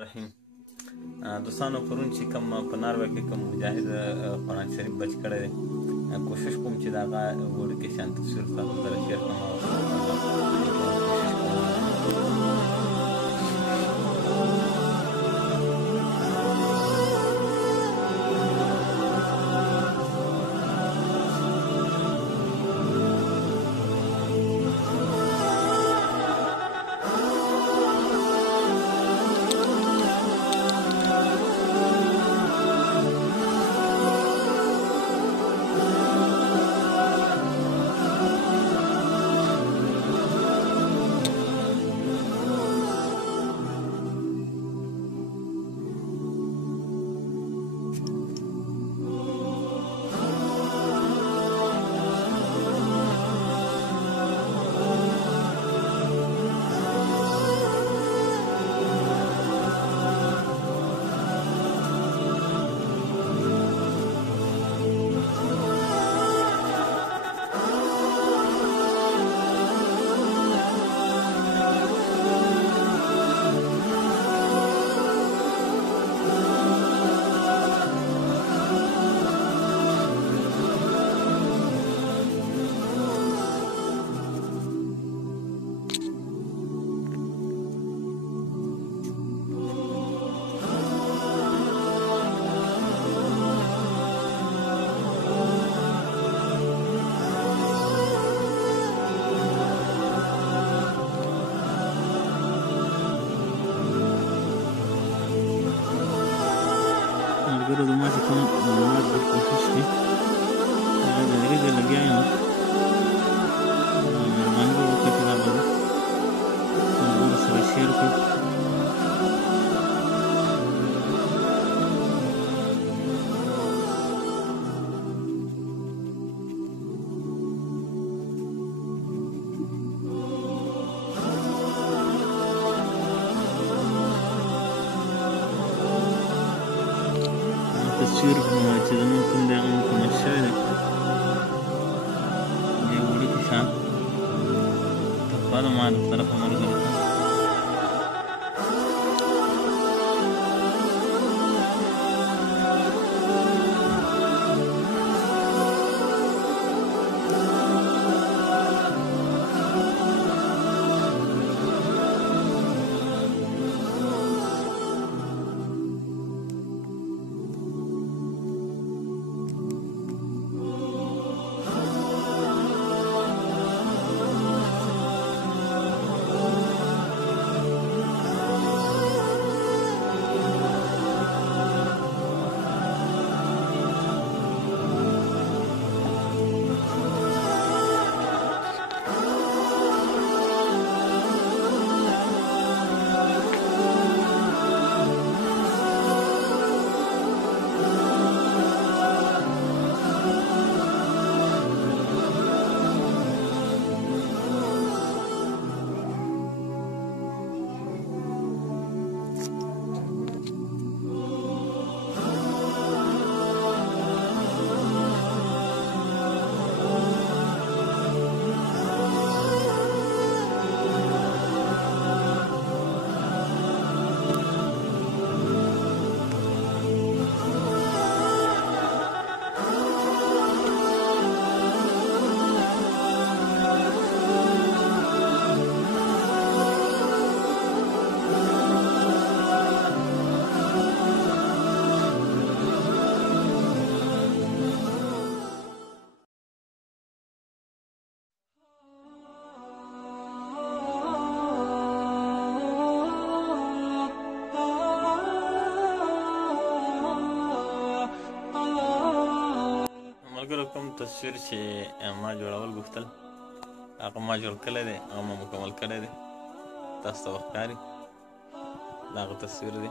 رحیم دوستانو پرون چې کوم په ناروې کې کوم مجاهد قرآن شریف بچ کړی دی کوشش کوم چې د هغه وړوکی شان تصویر تاسو سره شیر کړم ملګرو زما چې کوم معلومات د کوشش دي هغه د هغې ځای لګیا یم مهرباني به وکړئ چې دا به ملګرو سره شیر کړو تصویر چې زموږ کوم دی هغه مکمل شوی دی د یو وړوکي شان تحفه ده ما د طرفه ملګرو ته ملګرو کوم تصویر چې ما جوړول غوښتل هغه ما جوړ کړی دی هغه ما مکمل کړی دی تاسو ته ښکاري دا هغه تصویر دی